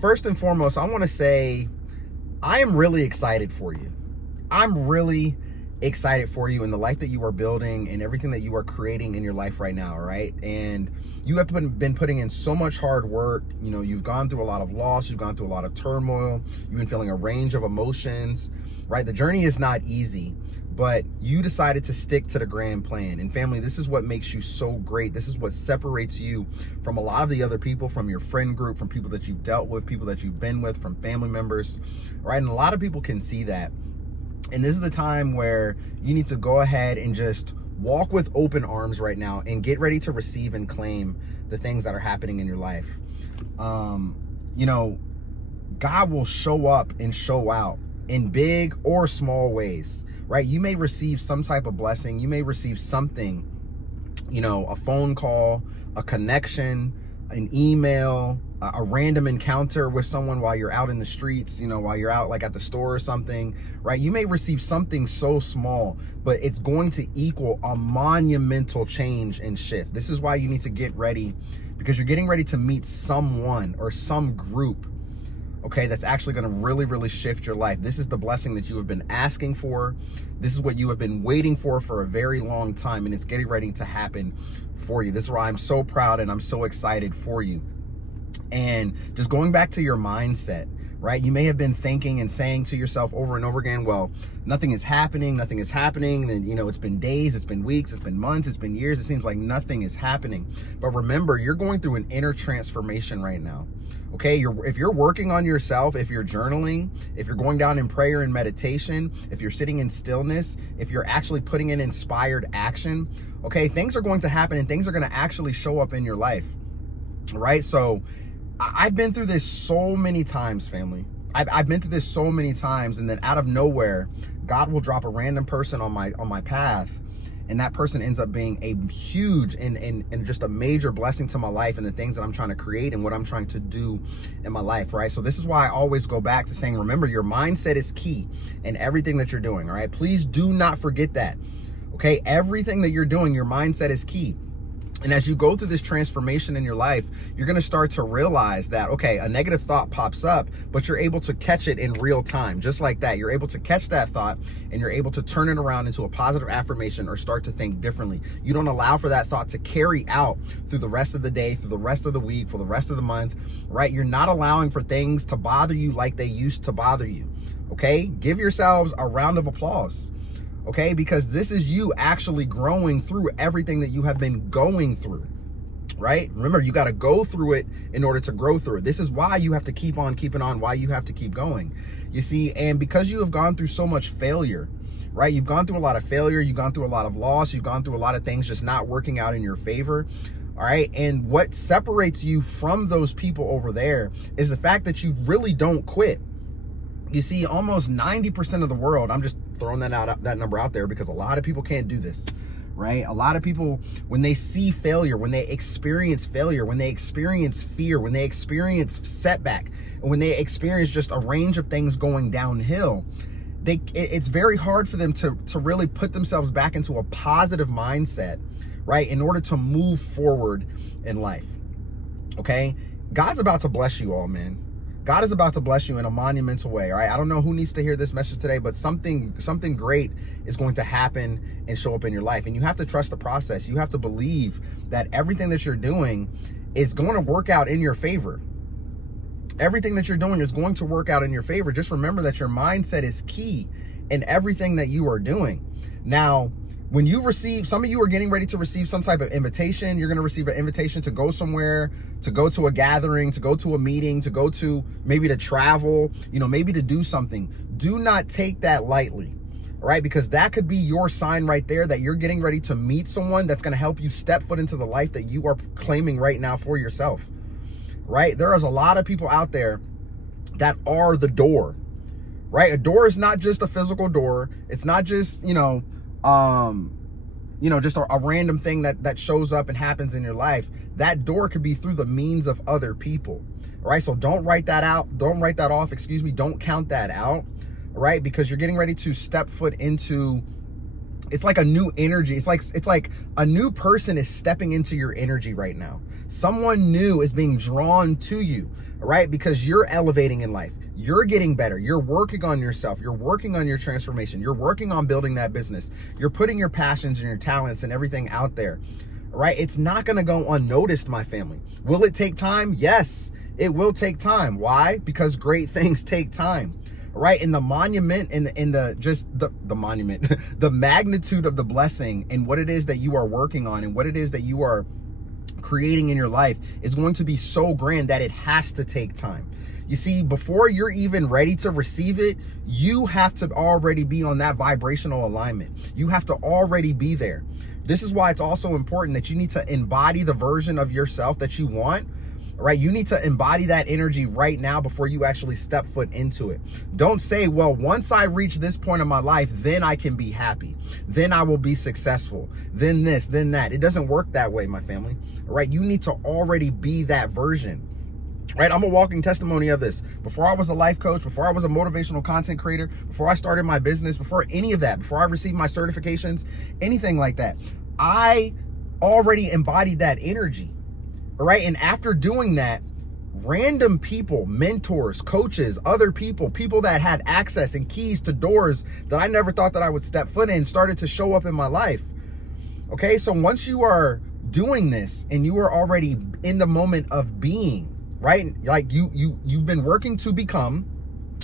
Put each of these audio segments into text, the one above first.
First and foremost, I want to say I am really excited for you. I'm really excited for you in the life that you are building and everything that you are creating in your life right now, right? And you have been putting in so much hard work. You've gone through a lot of loss. You've gone through a lot of turmoil. You've been feeling a range of emotions, right? The journey is not easy, but you decided to stick to the grand plan. And family, this is what makes you so great. This is what separates you from a lot of the other people, from your friend group, from people that you've dealt with, people that you've been with, from family members, right? And a lot of people can see that. And this is the time where you need to go ahead and just walk with open arms right now and get ready to receive and claim the things that are happening in your life. God will show up and show out in big or small ways, right? You may receive some type of blessing. You may receive something, a phone call, a connection, an email, a random encounter with someone while you're out in the streets, while you're out like at the store or something, right? You may receive something so small, but it's going to equal a monumental change and shift. This is why you need to get ready, because you're getting ready to meet someone or some group, okay, that's actually going to really, really shift your life. This is the blessing that you have been asking for. This is what you have been waiting for a very long time, and it's getting ready to happen for you. This is why I'm so proud and I'm so excited for you. And just going back to your mindset, right? You may have been thinking and saying to yourself over and over again, well, nothing is happening. And, it's been days, it's been weeks, it's been months, it's been years. It seems like nothing is happening. But remember, you're going through an inner transformation right now. Okay, if you're working on yourself, if you're journaling, if you're going down in prayer and meditation, if you're sitting in stillness, if you're actually putting in inspired action, okay, things are going to happen and things are going to actually show up in your life, right? So I've been through this so many times, family. I've been through this so many times, and then out of nowhere, God will drop a random person on my path, and that person ends up being a huge and just a major blessing to my life and the things that I'm trying to create and what I'm trying to do in my life, right? So this is why I always go back to saying, remember, your mindset is key in everything that you're doing, all right? Please do not forget that, okay? Everything that you're doing, your mindset is key. And as you go through this transformation in your life, you're going to start to realize that, okay, a negative thought pops up, but you're able to catch it in real time. Just like that, you're able to catch that thought and you're able to turn it around into a positive affirmation or start to think differently. You don't allow for that thought to carry out through the rest of the day, through the rest of the week, for the rest of the month, right? You're not allowing for things to bother you like they used to bother you, okay? Give yourselves a round of applause. Okay, because this is you actually growing through everything that you have been going through, right? Remember, you got to go through it in order to grow through it. This is why you have to keep on keeping on, why you have to keep going. You see, and because you have gone through so much failure, right? You've gone through a lot of failure, you've gone through a lot of loss, you've gone through a lot of things just not working out in your favor. All right. And what separates you from those people over there is the fact that you really don't quit. You see, almost 90% of the world, I'm just throwing that number out there because a lot of people can't do this, right? A lot of people, when they see failure, when they experience failure, when they experience fear, when they experience setback, and when they experience just a range of things going downhill, it's very hard for them to really put themselves back into a positive mindset, right? In order to move forward in life, okay? God's about to bless you all, man. God is about to bless you in a monumental way, all right? I don't know who needs to hear this message today, but something great is going to happen and show up in your life. And you have to trust the process. You have to believe that everything that you're doing is going to work out in your favor. Everything that you're doing is going to work out in your favor. Just remember that your mindset is key in everything that you are doing. Now, when you receive, some of you are getting ready to receive some type of invitation. You're going to receive an invitation to go somewhere, to go to a gathering, to go to a meeting, to go to maybe to travel, maybe to do something. Do not take that lightly, all right? Because that could be your sign right there that you're getting ready to meet someone that's going to help you step foot into the life that you are claiming right now for yourself, right? There is a lot of people out there that are the door, right? A door is not just a physical door. It's not just, just a random thing that shows up and happens in your life. That door could be through the means of other people, all right? So don't write that out. Don't write that off. Don't count that out, all right? Because you're getting ready to step foot into, it's like a new energy. It's like a new person is stepping into your energy right now. Someone new is being drawn to you, right? Because you're elevating in life. You're getting better. You're working on yourself. You're working on your transformation. You're working on building that business. You're putting your passions and your talents and everything out there, right? It's not going to go unnoticed, my family. Will it take time? Yes, it will take time. Why? Because great things take time, right? And the monument and the monument, the magnitude of the blessing and what it is that you are working on and what it is that you are creating in your life is going to be so grand that it has to take time. You see, before you're even ready to receive it, you have to already be on that vibrational alignment. You have to already be there. This is why it's also important that you need to embody the version of yourself that you want, right? You need to embody that energy right now before you actually step foot into it. Don't say, well, once I reach this point in my life, then I can be happy. Then I will be successful. Then this, then that. It doesn't work that way, my family, right? You need to already be that version. Right? I'm a walking testimony of this. Before I was a life coach, before I was a motivational content creator, before I started my business, before any of that, before I received my certifications, anything like that, I already embodied that energy, right? And after doing that, random people, mentors, coaches, other people that had access and keys to doors that I never thought that I would step foot in started to show up in my life. Okay, so once you are doing this and you are already in the moment of being, right? Like you've been working to become,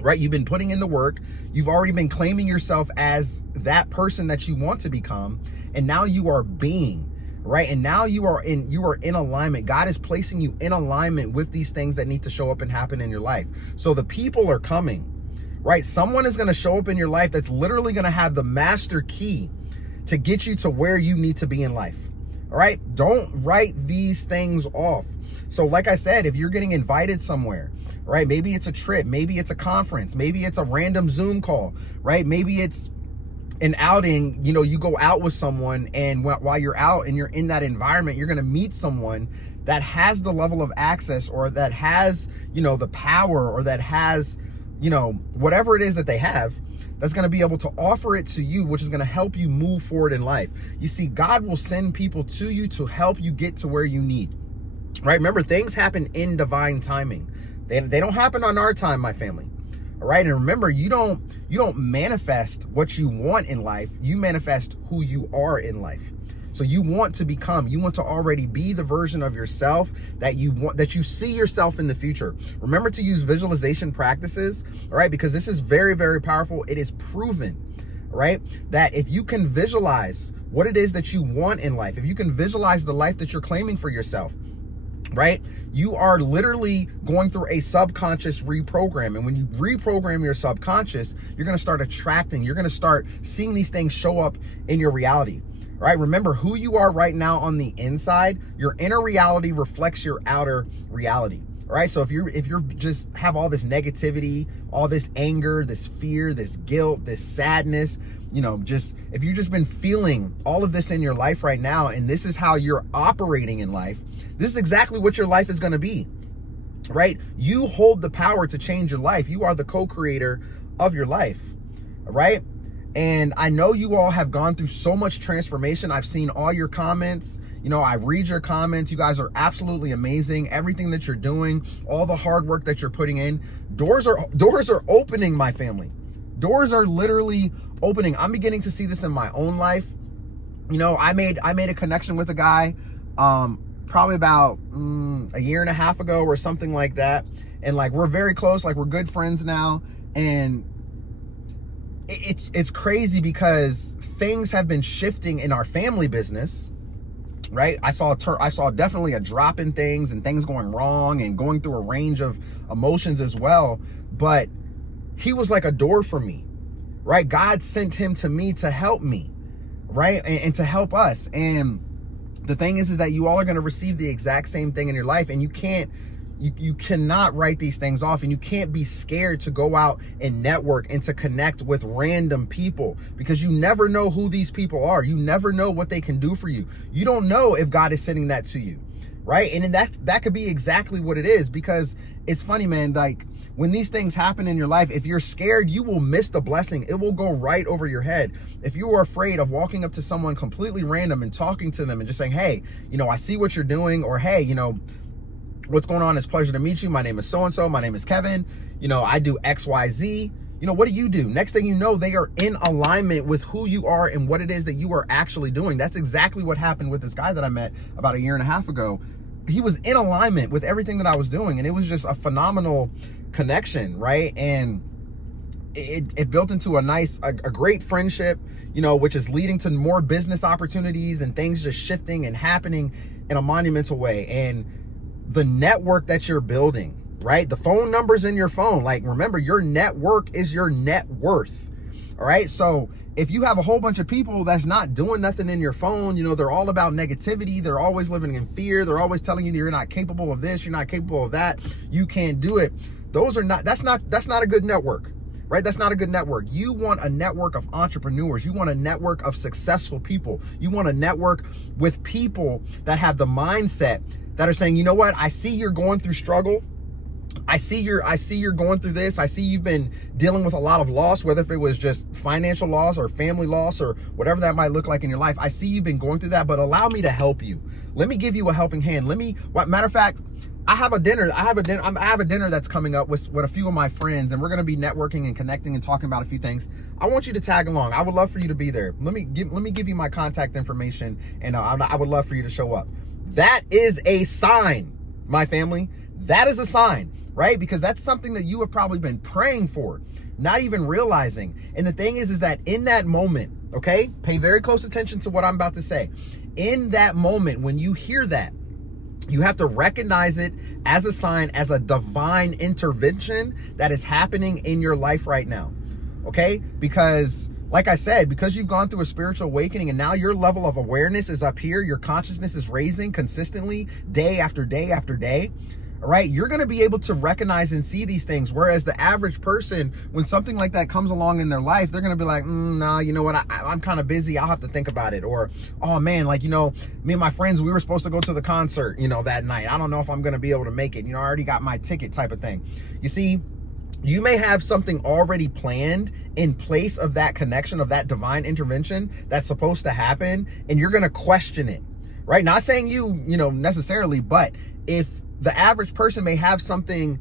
right? You've been putting in the work. You've already been claiming yourself as that person that you want to become. And now you are being, right? And now you are in alignment. God is placing you in alignment with these things that need to show up and happen in your life. So the people are coming, right? Someone is going to show up in your life that's literally going to have the master key to get you to where you need to be in life. All right? Don't write these things off. So like I said, if you're getting invited somewhere, right? Maybe it's a trip, maybe it's a conference, maybe it's a random Zoom call, right? Maybe it's an outing, you know, you go out with someone and while you're out and you're in that environment, you're going to meet someone that has the level of access or that has, you know, the power or that has, you know, whatever it is that they have that's going to be able to offer it to you, which is going to help you move forward in life. You see, God will send people to you to help you get to where you need. Right? Remember, things happen in divine timing. They don't happen on our time, my family. All right. And remember, you don't manifest what you want in life. You manifest who you are in life. So you want to already be the version of yourself that you see yourself in the future. Remember to use visualization practices. All right. Because this is very, very powerful. It is proven, right? That if you can visualize what it is that you want in life, if you can visualize the life that you're claiming for yourself, right? You are literally going through a subconscious reprogram. And when you reprogram your subconscious, you're going to start attracting, you're going to start seeing these things show up in your reality, right? Remember who you are right now on the inside. Your inner reality reflects your outer reality. All right. So if you're just have all this negativity, all this anger, this fear, this guilt, this sadness, you know, just if you've just been feeling all of this in your life right now, and this is how you're operating in life, this is exactly what your life is going to be, right? You hold the power to change your life. You are the co-creator of your life, right? And I know you all have gone through so much transformation. I've seen all your comments. You know, I read your comments. You guys are absolutely amazing. Everything that you're doing, all the hard work that you're putting in, doors are opening, my family. Doors are literally opening. I'm beginning to see this in my own life. You know, I made a connection with a guy, probably about a year and a half ago or something like that. And like, we're very close, like we're good friends now. And it's crazy because things have been shifting in our family business, right? I saw definitely a drop in things and things going wrong and going through a range of emotions as well. But he was like a door for me, right? God sent him to me to help me, right? And to help us. And the thing is that you all are going to receive the exact same thing in your life, and you cannot write these things off, and you can't be scared to go out and network and to connect with random people, because you never know who these people are. You never know what they can do for you. You don't know if God is sending that to you, right? And that could be exactly what it is, because it's funny, man, like when these things happen in your life, if you're scared, you will miss the blessing. It will go right over your head. If you are afraid of walking up to someone completely random and talking to them and just saying, hey, I see what you're doing, or hey, what's going on? It's a pleasure to meet you. My name is so-and-so. My name is Kevin. I do XYZ. What do? Next thing you know, they are in alignment with who you are and what it is that you are actually doing. That's exactly what happened with this guy that I met about 1.5 years ago. He was in alignment with everything that I was doing, and it was just a phenomenal connection, right? And it built into a great friendship, which is leading to more business opportunities and things just shifting and happening in a monumental way. And the network that you're building, right? The phone numbers in your phone, like, remember, your network is your net worth. All right. So if you have a whole bunch of people that's not doing nothing in your phone, they're all about negativity. They're always living in fear. They're always telling you that you're not capable of this. You're not capable of that. You can't do it. That's not a good network, right? That's not a good network. You want a network of entrepreneurs. You want a network of successful people. You want a network with people that have the mindset that are saying, you know what? I see you're going through struggle. I see you're going through this. I see you've been dealing with a lot of loss, whether if it was just financial loss or family loss or whatever that might look like in your life. I see you've been going through that, but allow me to help you. Let me give you a helping hand. Matter of fact, I have a dinner that's coming up with a few of my friends, and we're going to be networking and connecting and talking about a few things. I want you to tag along. I would love for you to be there. Let me give you my contact information, and I would love for you to show up. That is a sign, my family. That is a sign, right? Because that's something that you have probably been praying for, not even realizing. And the thing is that in that moment, okay, pay very close attention to what I'm about to say. In that moment, when you hear that, you have to recognize it as a sign, as a divine intervention that is happening in your life right now, okay? Because, like I said, because you've gone through a spiritual awakening and now your level of awareness is up here, your consciousness is raising consistently day after day after day, all right? You're going to be able to recognize and see these things. Whereas the average person, when something like that comes along in their life, they're going to be like, nah, you know what? I'm kind of busy. I'll have to think about it. Or, oh man, like, me and my friends, we were supposed to go to the concert, that night. I don't know if I'm going to be able to make it. I already got my ticket type of thing. You see, you may have something already planned in place of that connection, of that divine intervention that's supposed to happen, and you're going to question it, right? Not saying you necessarily, but if the average person may have something,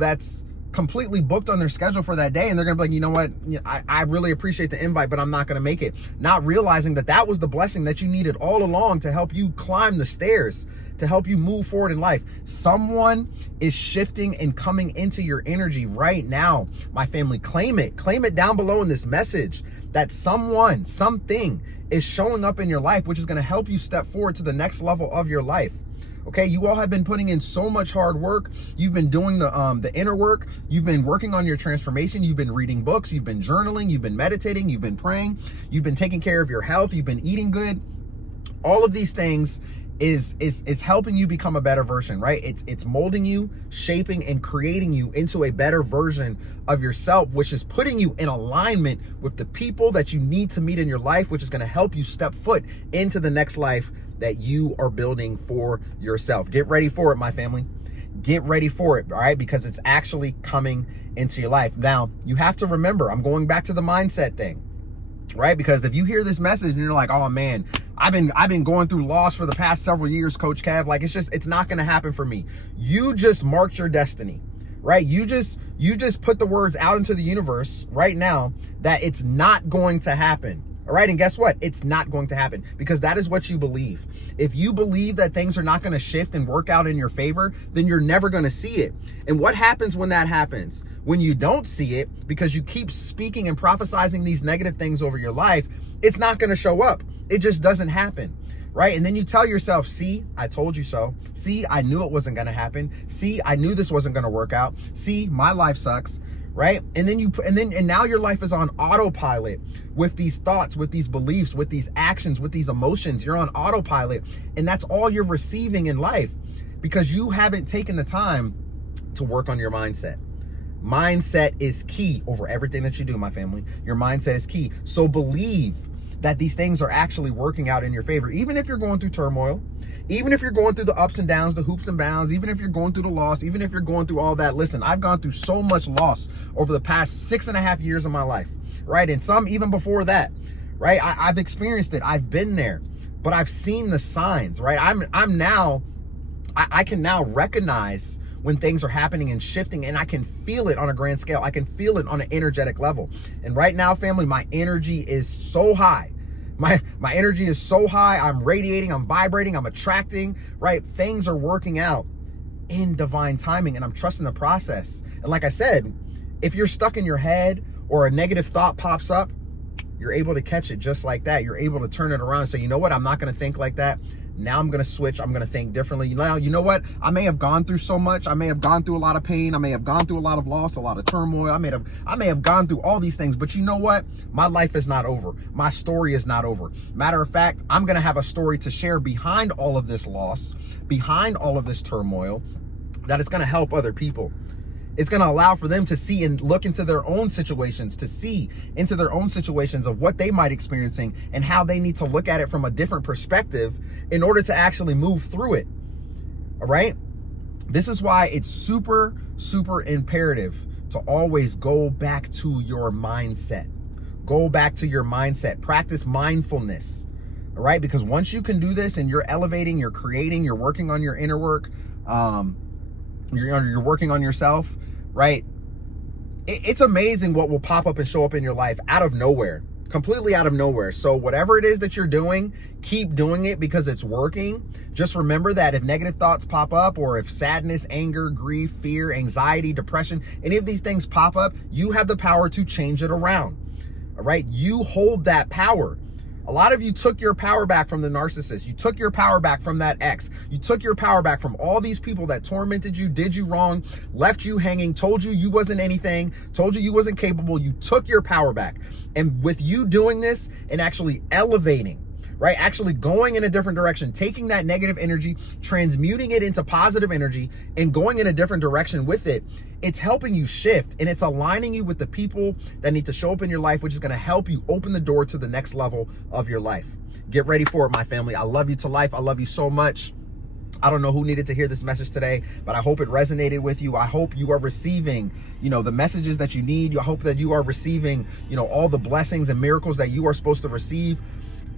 that's completely booked on their schedule for that day, and they're going to be like, you know what, I really appreciate the invite, but I'm not going to make it. Not realizing that was the blessing that you needed all along to help you climb the stairs, to help you move forward in life. Someone is shifting and coming into your energy right now. My family, claim it down below in this message, that something is showing up in your life, which is going to help you step forward to the next level of your life. Okay, you all have been putting in so much hard work. You've been doing the inner work. You've been working on your transformation. You've been reading books. You've been journaling. You've been meditating. You've been praying. You've been taking care of your health. You've been eating good. All of these things is helping you become a better version, right? It's molding you, shaping, and creating you into a better version of yourself, which is putting you in alignment with the people that you need to meet in your life, which is going to help you step foot into the next life that you are building for yourself. Get ready for it, my family. Get ready for it, all right? Because it's actually coming into your life. Now, you have to remember, I'm going back to the mindset thing, right? Because if you hear this message and you're like, oh man, I've been going through loss for the past several years, Coach Kev, like it's not going to happen for me. You just marked your destiny, right? You just put the words out into the universe right now that it's not going to happen. All right. And guess what? It's not going to happen, because that is what you believe. If you believe that things are not going to shift and work out in your favor, then you're never going to see it. And what happens when that happens? When you don't see it, because you keep speaking and prophesizing these negative things over your life, it's not going to show up. It just doesn't happen. Right? And then you tell yourself, see, I told you so. See, I knew it wasn't going to happen. See, I knew this wasn't going to work out. See, my life sucks. Right? And now your life is on autopilot with these thoughts, with these beliefs, with these actions, with these emotions. You're on autopilot, and that's all you're receiving in life, because you haven't taken the time to work on your mindset. Mindset is key over everything that you do, my family. Your mindset is key. So believe that these things are actually working out in your favor. Even if you're going through turmoil, even if you're going through the ups and downs, the hoops and bounds, even if you're going through the loss, even if you're going through all that. Listen, I've gone through so much loss over the past 6.5 years of my life, right? And some even before that, right? I've experienced it. I've been there, but I've seen the signs, right? I can now recognize when things are happening and shifting, and I can feel it on a grand scale. I can feel it on an energetic level. And right now, family, my energy is so high. My energy is so high. I'm radiating, I'm vibrating, I'm attracting, right? Things are working out in divine timing, and I'm trusting the process. And like I said, if you're stuck in your head or a negative thought pops up, you're able to catch it just like that. You're able to turn it around and say, you know what? I'm not going to think like that. Now I'm going to switch. I'm going to think differently. Now, you know what? I may have gone through so much. I may have gone through a lot of pain. I may have gone through a lot of loss, a lot of turmoil. I may have gone through all these things, but you know what? My life is not over. My story is not over. Matter of fact, I'm going to have a story to share behind all of this loss, behind all of this turmoil, that is going to help other people. It's going to allow for them to see and look into their own situations, to see into their own situations of what they might be experiencing and how they need to look at it from a different perspective in order to actually move through it. All right. This is why it's super, super imperative to always go back to your mindset. Go back to your mindset. Practice mindfulness. All right. Because once you can do this and you're elevating, you're creating, you're working on your inner work, you're working on yourself, right? It's amazing what will pop up and show up in your life out of nowhere, completely out of nowhere. So whatever it is that you're doing, keep doing it because it's working. Just remember that if negative thoughts pop up, or if sadness, anger, grief, fear, anxiety, depression, any of these things pop up, you have the power to change it around. All right. You hold that power. A lot of you took your power back from the narcissist. You took your power back from that ex. You took your power back from all these people that tormented you, did you wrong, left you hanging, told you you wasn't anything, told you you wasn't capable. You took your power back. And with you doing this and actually elevating, right? Actually going in a different direction, taking that negative energy, transmuting it into positive energy and going in a different direction with it, it's helping you shift, and it's aligning you with the people that need to show up in your life, which is going to help you open the door to the next level of your life. Get ready for it, my family. I love you to life. I love you so much. I don't know who needed to hear this message today, but I hope it resonated with you. I hope you are receiving, the messages that you need. I hope that you are receiving, all the blessings and miracles that you are supposed to receive.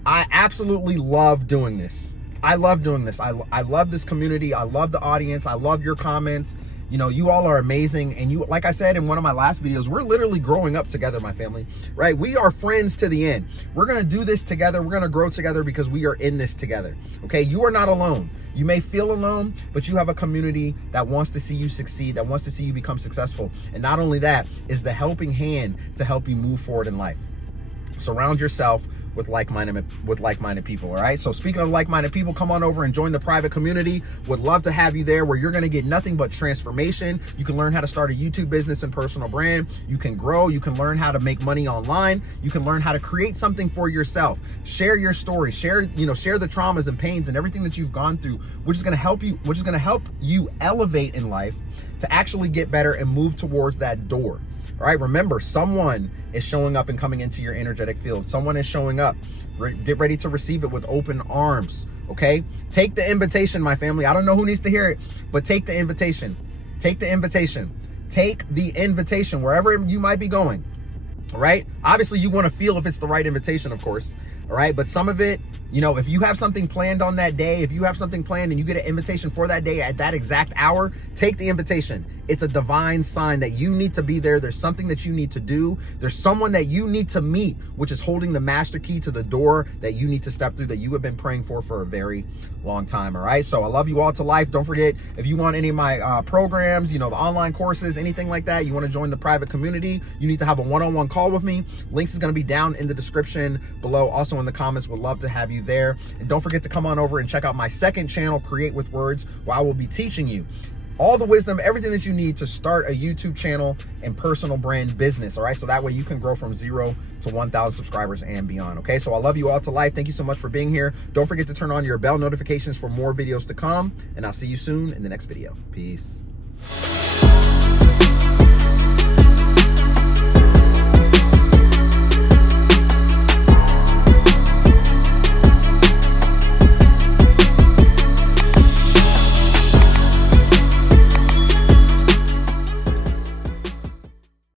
I absolutely love doing this. I love doing this. I love this community. I love the audience. I love your comments. You all are amazing. And you, like I said in one of my last videos, we're literally growing up together, my family, right? We are friends to the end. We're going to do this together. We're going to grow together because we are in this together. Okay. You are not alone. You may feel alone, but you have a community that wants to see you succeed, that wants to see you become successful. And not only that, is the helping hand to help you move forward in life. Surround yourself with like-minded people. All right. So speaking of like-minded people, come on over and join the private community. Would love to have you there, where you're going to get nothing but transformation. You can learn how to start a YouTube business and personal brand. You can grow. You can learn how to make money online. You can learn how to create something for yourself. Share your story. Share the traumas and pains and everything that you've gone through, which is going to help you elevate in life to actually get better and move towards that door. All right, remember, someone is showing up and coming into your energetic field. Someone is showing up. Get ready to receive it with open arms, okay? Take the invitation, my family. I don't know who needs to hear it, but take the invitation. Take the invitation. Take the invitation wherever you might be going, all right? Obviously, you want to feel if it's the right invitation, of course, all right? But some of it, if you have something planned on that day, if you have something planned and you get an invitation for that day at that exact hour, take the invitation. It's a divine sign that you need to be there. There's something that you need to do. There's someone that you need to meet, which is holding the master key to the door that you need to step through, that you have been praying for a very long time. All right. So I love you all to life. Don't forget, if you want any of my programs, the online courses, anything like that, you want to join the private community, you need to have a one-on-one call with me. Links is going to be down in the description below. Also in the comments. Would love to have you there. And don't forget to come on over and check out my second channel, Create with Words, where I will be teaching you all the wisdom, everything that you need to start a YouTube channel and personal brand business. All right. So that way you can grow from 0 to 1,000 subscribers and beyond. Okay. So I love you all to life. Thank you so much for being here. Don't forget to turn on your bell notifications for more videos to come, and I'll see you soon in the next video. Peace.